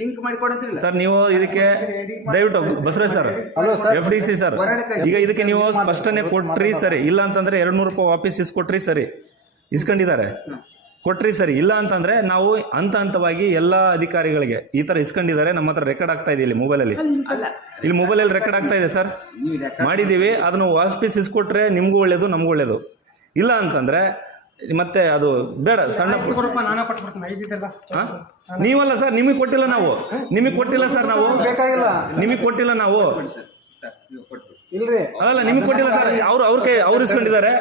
Link ಮಾಡಿಕೊಡಂತಿಲ್ಲ sir. ನೀವು ಇದಕ್ಕೆ ದಯವಿಟ್ಟು ಬಸವರಾಜ್ ಸರ್, FDC ಸರ್, ಈಗ ಇದಕ್ಕೆ ನೀವು ಸ್ಪಷ್ಟನೆ ಕೊಟ್ರಿ ಸರಿ, ಇಲ್ಲ ಅಂತಂದ್ರೆ 200 ರೂಪಾಯಿ ವಾಪಸ್ ಇಸ್ಕೊಟ್ರಿ ಸರಿ, ಇಸ್ಕೊಂಡಿದ್ದಾರೆ ಕೊಟ್ರಿ ಸರಿ, ಇಲ್ಲ ಅಂತಂದ್ರೆ ನಾವು ಹಂತವಾಗಿ ಎಲ್ಲ ಅಧಿಕಾರಿಗಳಿಗೆ ಈ ತರ ಇಸ್ಕೊಂಡಿದ್ದಾರೆ, ನಮ್ಮ ಹತ್ರ ರೆಕಾರ್ಡ್ ಆಗ್ತಾ ಇದೆ ಇಲ್ಲಿ ಮೊಬೈಲಲ್ಲಿ, ಇಲ್ಲಿ ಮೊಬೈಲಲ್ಲಿ ರೆಕಾರ್ಡ್ ಆಗ್ತಾ ಇದೆ ಸರ್, ಮಾಡಿದ್ದೀವಿ, ಅದನ್ನು ವಾಪಸ್ ಇಸ್ಕೊಟ್ರೆ ನಿಮ್ಗೂ ಒಳ್ಳೇದು ನಮಗೂ ಒಳ್ಳೇದು, ಇಲ್ಲ ಅಂತಂದ್ರೆ ಮತ್ತೆ ಅದು ಬೇಡ. ಸಣ್ಣ ನೀವಲ್ಲ ಸರ್, ನಿಮಗೆ ಕೊಟ್ಟಿಲ್ಲ ನಾವು, ನಿಮಗೆ ಕೊಟ್ಟಿಲ್ಲ ಸರ್, ನಾವು ನಿಮಗೆ ಕೊಟ್ಟಿಲ್ಲ ನಾವು, ಅಲ್ಲ ನಿಮಗೆ ಕೊಟ್ಟಿಲ್ಲ ಸರ್, ಅವ್ರು ಇಸ್ಕೊಂಡಿದ್ದಾರೆ,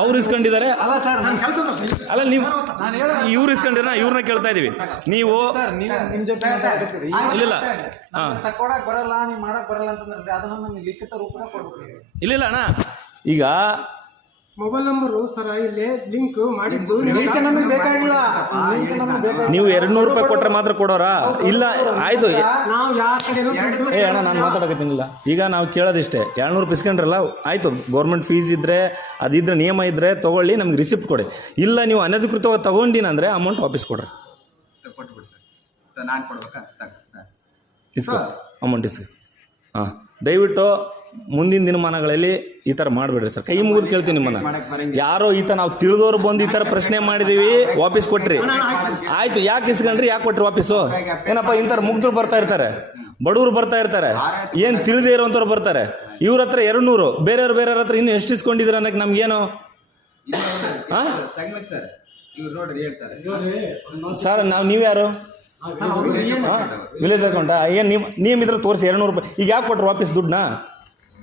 ಅವ್ರು ಇಸ್ಕೊಂಡಿದ್ದಾರೆ, ಅಲ್ಲ ನೀವು ಇವ್ರು ಇಸ್ಕೊಂಡಿರ, ಇವ್ರನ್ನ ಕೇಳ್ತಾ ಇದೀವಿ. ನೀವು ಇಲ್ಲ ಇಲ್ಲ ಅಣ್ಣ, ಈಗ ಮೊಬೈಲ್ ನಂಬರು ಸರ್ ಇಲ್ಲಿ ಲಿಂಕ್ ಮಾಡಿದ್ದು ನೀವು 200 ರೂಪಾಯಿ ಕೊಟ್ರೆ ಮಾತ್ರ ಕೊಡೋರಾ? ಇಲ್ಲ ಆಯ್ತು, ಅಣ್ಣ ನಾನು ಮಾತಾಡಕತ್ತೀನಿಲ್ಲ, ಈಗ ನಾವು ಕೇಳೋದಿಷ್ಟೇ, 200 ರೂಪಾಯಿ ಇಸ್ಕೊಂಡ್ರಲ್ಲ ಆಯ್ತು, ಗೌರ್ಮೆಂಟ್ ಫೀಸ್ ಇದ್ರೆ ಅದಿದ್ರೆ ನಿಯಮ ಇದ್ರೆ ತಗೊಳ್ಳಿ, ನಮ್ಗೆ ರಿಸಿಪ್ಟ್ ಕೊಡಿ, ಇಲ್ಲ ನೀವು ಅನಧಿಕೃತವಾಗಿ ತಗೊಂಡಿನ ಅಂದ್ರೆ ಅಮೌಂಟ್ ವಾಪಸ್ ಕೊಡ್ರಿ, ಇಸ್ಕೊ ಅಮೌಂಟ್ ಇಸ್ಕೊ. ಹಾಂ, ದಯವಿಟ್ಟು ಮುಂದಿನ ದಿನಮಾನಗಳಲ್ಲಿ ಈ ಥರ ಮಾಡಬೇಡ್ರಿ ಸರ್, ಕೈ ಮುಗಿದು ಕೇಳ್ತೀವಿ ನಿಮ್ಮನ್ನ. ಯಾರೋ ನಾವು ತಿಳಿದವ್ರು ಬಂದು ಈ ಥರ ಪ್ರಶ್ನೆ ಮಾಡಿದೀವಿ, ವಾಪಸ್ ಕೊಟ್ರಿ ಆಯ್ತು, ಯಾಕೆ ಇಸ್ಕೊಂಡ್ರಿ, ಯಾಕೆ ಕೊಟ್ರಿ ವಾಪಸ್ಸು? ಏನಪ್ಪ ಇಂಥರ ಮುಗ್ಧರು ಬರ್ತಾ ಇರ್ತಾರೆ, ಬಡವರು ಬರ್ತಾ ಇರ್ತಾರೆ, ಏನು ತಿಳಿದೇ ಇರೋಂಥವ್ರು ಬರ್ತಾರೆ, ಇವ್ರ ಹತ್ರ 200, ಬೇರೆಯವ್ರ ಹತ್ರ ಇನ್ನು ಎಷ್ಟು ಇಸ್ಕೊಂಡಿದ್ರೆ ಅನ್ನೋಕೆ ನಮ್ಗೇನು? ಸರ್ ನೀವು ಯಾರು? Village account? ಏನು ನೀವು ಇದ್ರೆ ತೋರಿಸಿ 200 ರೂಪಾಯಿ, ಈಗ ಯಾಕೆ ಕೊಟ್ರು ವಾಪಸ್ ದುಡ್ಡನ್ನ?